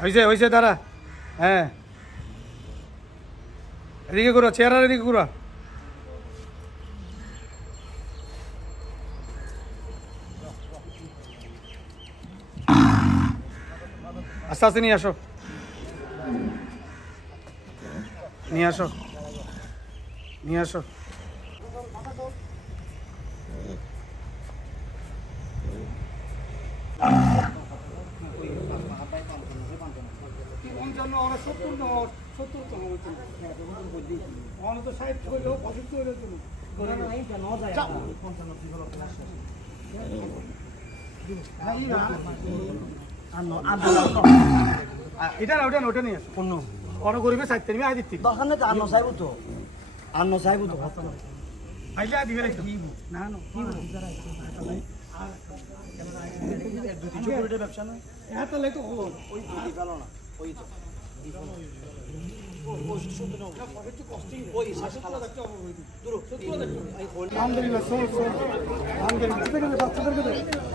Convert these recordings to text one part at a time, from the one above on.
হয়েছে হয়েছে দাঁড়া। হ্যাঁ। এদিকে ঘুরো, চেয়ারের এদিকে ঘুরো। আস্তে আস্তে নিয়ে আসো। নিয়ে আসো। নিয়ে আসো। পঞ্চান্ন আমরা সত্তর তো সত্তর তো আমরা তো ষাট হইল পঁয়ষট্টি হইল তুমি এটা না ওটা না ওটা নিয়ে আসো। অন্য। অন্য গরিবের সাইড থেকে আয় দিচ্ছি। দরকার নেই আন্ন চাইব তো। আন্ন চাইব তো। আইলে দিবে রেখে না না ব্যবসা নয় হ্যাঁ তাহলে তো হলো। ওই দিদি না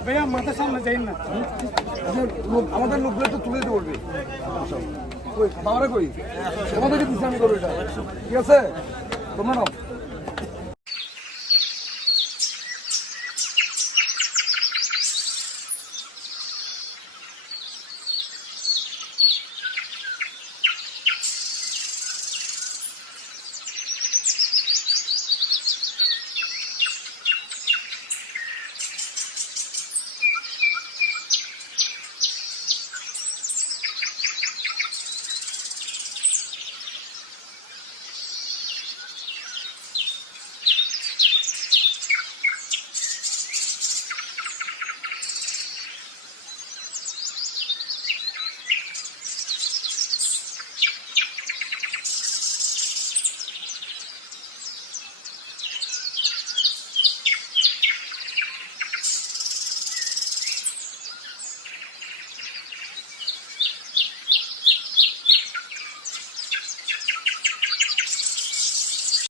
ভাইয়া মাথার সামনে যাই না আমাদের লোকগুলো তো তুলে দিতে বলবি কই? বাবারা কই আমি করব এটা ঠিক আছে? তোমরা নাও।